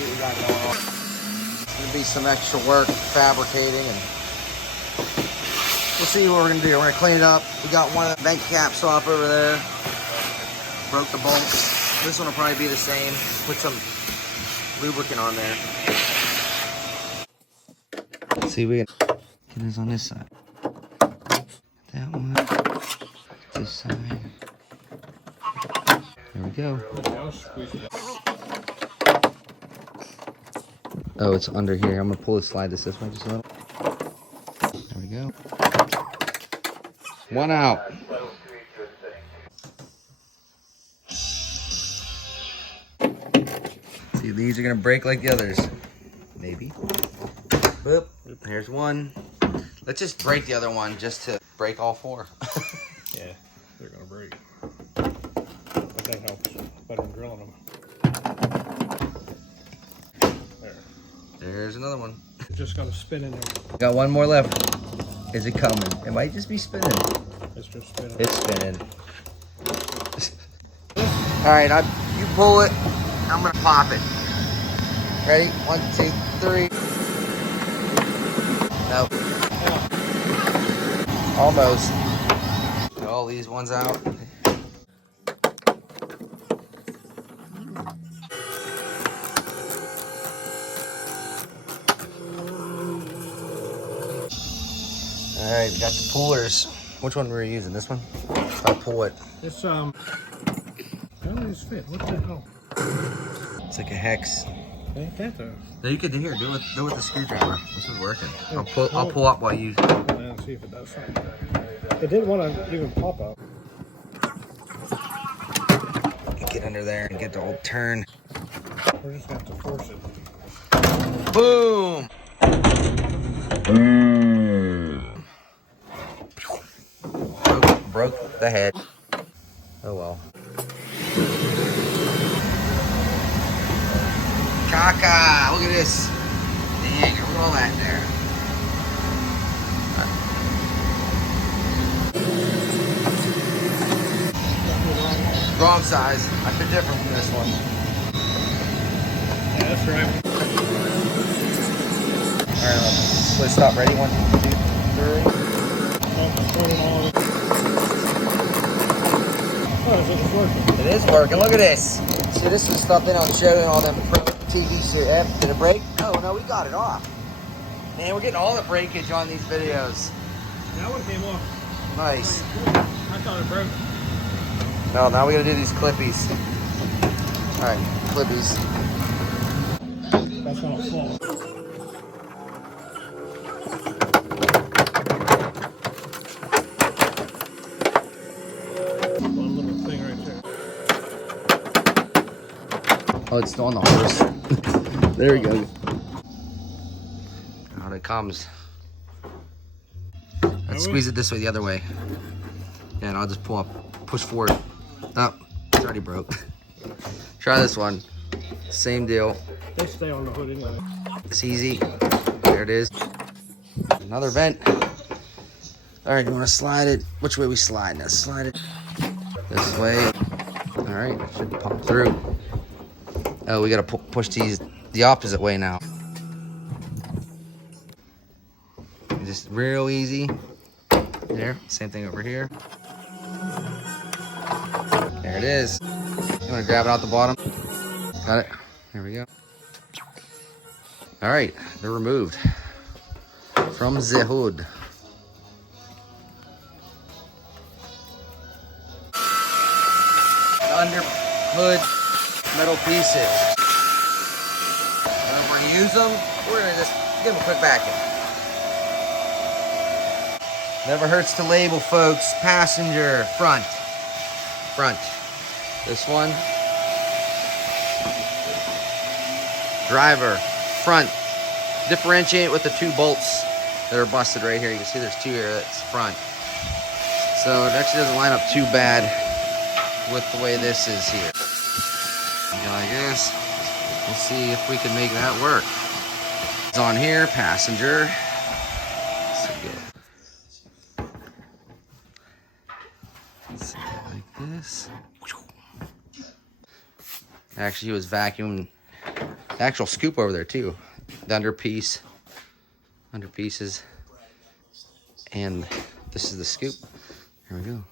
see what we got going on. It's gonna be some extra work fabricating, and we'll see what we're gonna do. We're gonna clean it up. We got one of the vent caps off over there. Broke the bolts. This one will probably be the same. Put some lubricant on there. Let's see if we can get this on this side. That one. This side. There we go. Oh, it's under here. I'm gonna pull it, slide this way just a little. There we go. One out. See, these are gonna break like the others. Maybe. Boop. Here's one. Let's just break the other one just to break all four. Yeah, they're gonna break. But that helps. Better than drilling them. There. There's another one. It's just gonna spin in there. Got one more left. Is it coming? It might just be spinning. It's just spinning. It's spinning. All right, you pull it. I'm gonna pop it. Ready? 1, 2, 3. No. Almost. Get all these ones out. All right, we got the pullers. Which one were you using? This one? I'll pull it. This how does this fit? What the hell? It's like a hex. Ain't that though? No, you could do here. Do it with the screwdriver. This is working. I'll pull up while you. And see if it does something. It didn't want to even pop up. Get under there and get the old turn. We're just gonna have to force it. Boom! Broke the head. Oh well. Caca! Look at this. Dang, look at all that there. Wrong size. I fit different from this one. Yeah, that's right. Alright, let's stop. Ready? 1, 2, 3. Oh, it's working. It is working. Look at this. See, this is stuff they don't show in all them TV series. Did it break? Oh, no, we got it off. Man, we're getting all the breakage on these videos. That one came off. Nice. I thought it broke. No, now we gotta do these clippies. All right, clippies. That's gonna fall. One little thing right there. Oh, it's still on the horse. There we go. Out it comes. Let's squeeze it this way, the other way. Yeah, and I'll just pull up, push forward. Oh, it's already broke. Try this one. Same deal. They stay on the hood anyway. It's easy. There it is. Another vent. All right, you want to slide it? Which way we slide? Now slide it this way. All right, should pop through. Oh, we gotta push these the opposite way now. Just real easy. There, same thing over here. There it is. I'm gonna grab it out the bottom. Got it. There we go. All right, they're removed from the hood. The under hood metal pieces. And if we're gonna use them, we're gonna just give them a quick vacuum. Never hurts to label, folks. Passenger, front. Front. This one. Driver, front. Differentiate with the 2 bolts that are busted right here. You can see there's 2 here, that's front. So it actually doesn't line up too bad with the way this is here. Go like this. We'll see if we can make that work. It's on here, passenger. Like this. Actually, he was vacuuming the actual scoop over there too. The underpiece, underpieces, and this is the scoop. Here we go.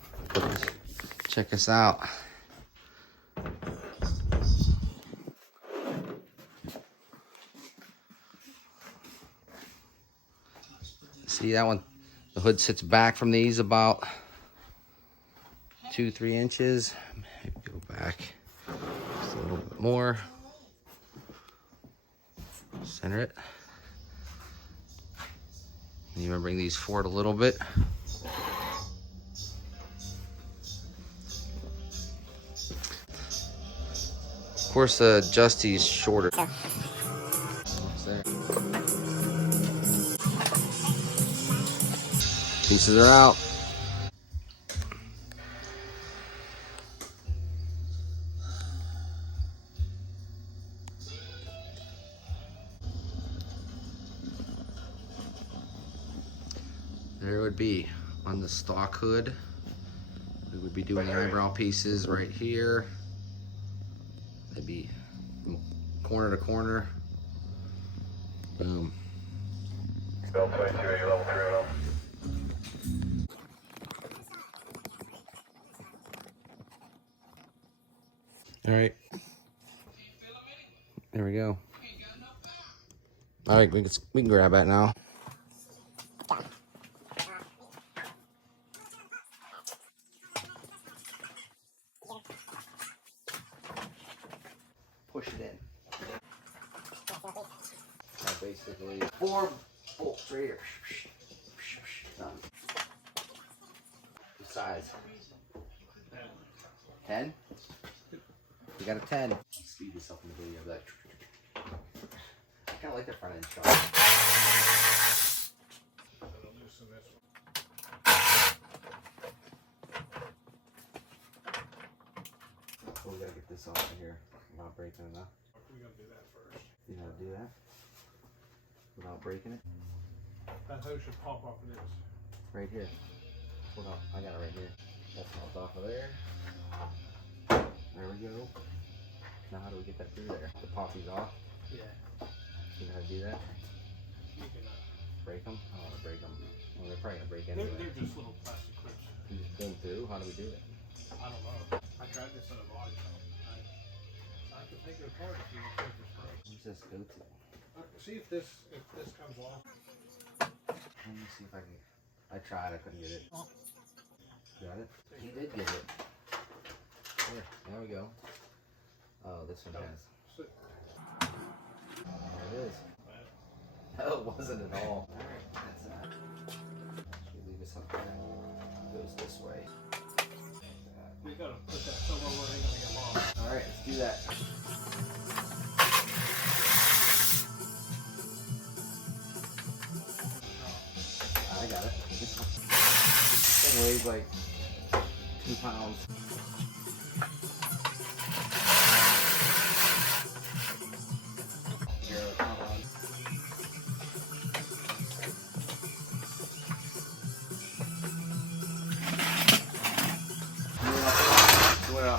Check us out. See that one? The hood sits back from these about 2-3 inches. Maybe go back just a little bit more. Center it. And you want to bring these forward a little bit. Of course, the Justy's shorter. There. Pieces are out. There it would be on the stock hood. We would be doing the eyebrow pieces right here. They'd be corner to corner. Boom. Bell 22, you're level 3 right All right. There we go. All right, we can grab that now. Push it in. Now basically 4 bolts right here. Done. What size? 10? You got a 10. Speed this up in the video. That I kind of like the front end shot. Oh, we gotta get this off of here. Not breaking enough. We gotta do that first. You gotta do that without breaking it. That hose should pop off of this. Right here. Hold on, I got it right here. That's popped off of there. There we go. Now how do we get that through there? The pop these off. Yeah. You know how to do that? You can Break them? I don't want to break them. Well, they're probably gonna break they're anyway. just little plastic clips. You just pull them through. How do we do it? I don't know. I tried this at a body shop. I can take it apart if you want to take this break. Where's this go to? See if this comes off. Let me see if I can. I tried. I couldn't get it. Got it? He did get it. There we go. Oh, this one has. There it is. No, it wasn't at all. Alright, that's that. Should we leave this up there? It goes this way. We gotta put that somewhere where it ain't gonna get lost. Alright, let's do that. I got it. This thing weighs like 2 pounds.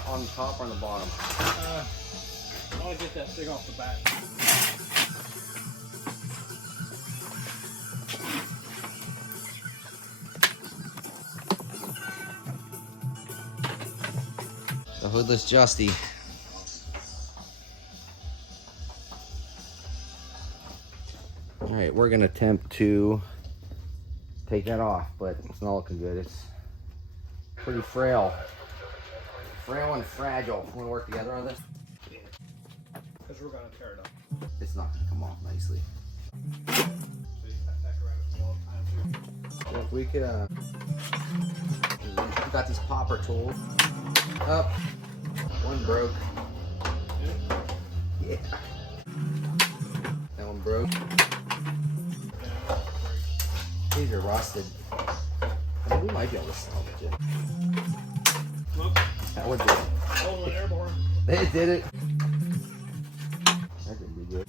On the top or on the bottom? I want to get that thing off the back. The hoodless Justy. Alright, we're going to attempt to take that off, but it's not looking good. It's pretty frail. Frail and fragile. Want to work together on this? Because we're going to tear it up. It's not going to come off nicely. So you got that around all the time too. So if we could, we got these popper tools. Up. One broke. Yeah. That one broke. These are rusted. I mean, we might be able to salvage it. Look. That would be. Oh, an airborne. They did it. That didn't be good.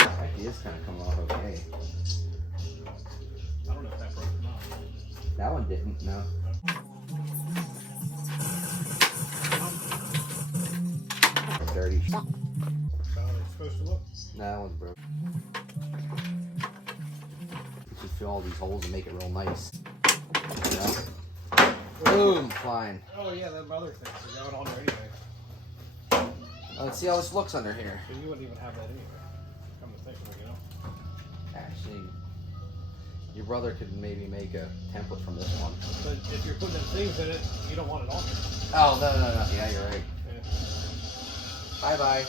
Actually, it's kind of coming off okay. I don't know if that broke or not. That one didn't, no. dirty. How it's supposed to look. Nah, that one's broke. Just fill all these holes and make it real nice. You know? Boom, flying. Oh yeah, that other thing. So got it on there anyway. Let's see how this looks under here. So you wouldn't even have that anyway. Come to think of it, you know. Actually, your brother could maybe make a template from this one. But if you're putting them things in it, you don't want it on there. Oh, no. Yeah, you're right. Yeah. Bye-bye.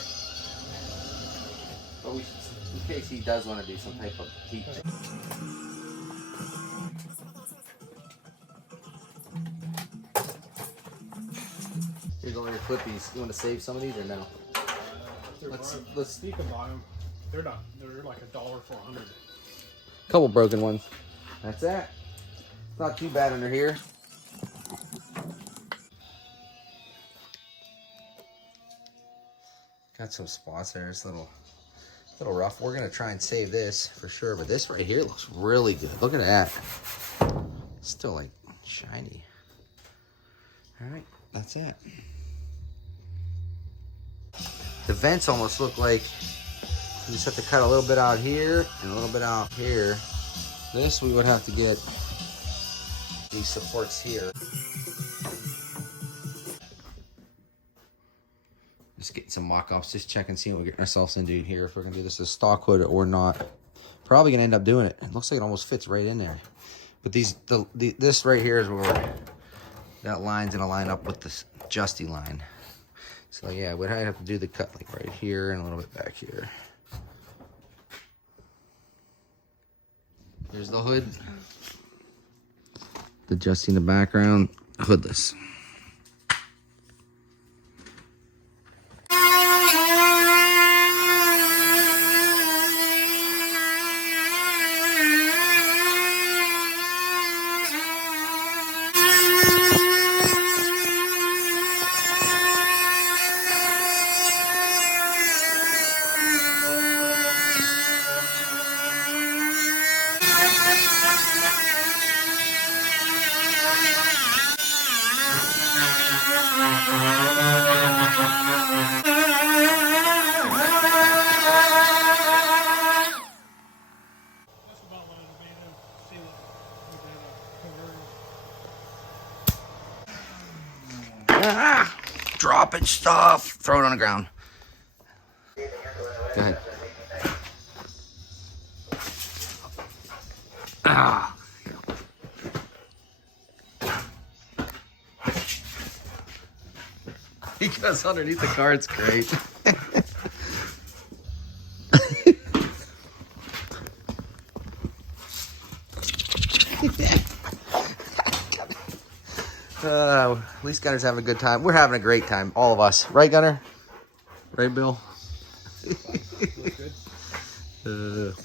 But we should, in case he does want to do some type of heat check. Here's all your clippies. You want to save some of these or no? Let's You can buy them. They're not. They're like $1 for 100. couple broken ones. That's that. It's not too bad under here. Got some spots there. It's a little rough. We're gonna try and save this for sure, but this right here looks really good. Look at that. Still like shiny. All right, that's it. The vents almost look like you just have to cut a little bit out here and a little bit out here. This we would have to get these supports here. Just getting some mock-ups, just checking, seeing what we're getting ourselves into here. If we're gonna do this as stock hood or not. Probably gonna end up doing it. It looks like it almost fits right in there. But this right here is where that line's gonna line up with this Justy line. So yeah, we'd have to do the cut like right here and a little bit back here. Here's the hood. The Justy in the background, hoodless. Dropping stuff. Throw it on the ground. Go ahead. Ah. He goes underneath the car. It's great. At least Gunner's having a good time. We're having a great time, all of us. Right, Gunner? Right, Bill? Look good.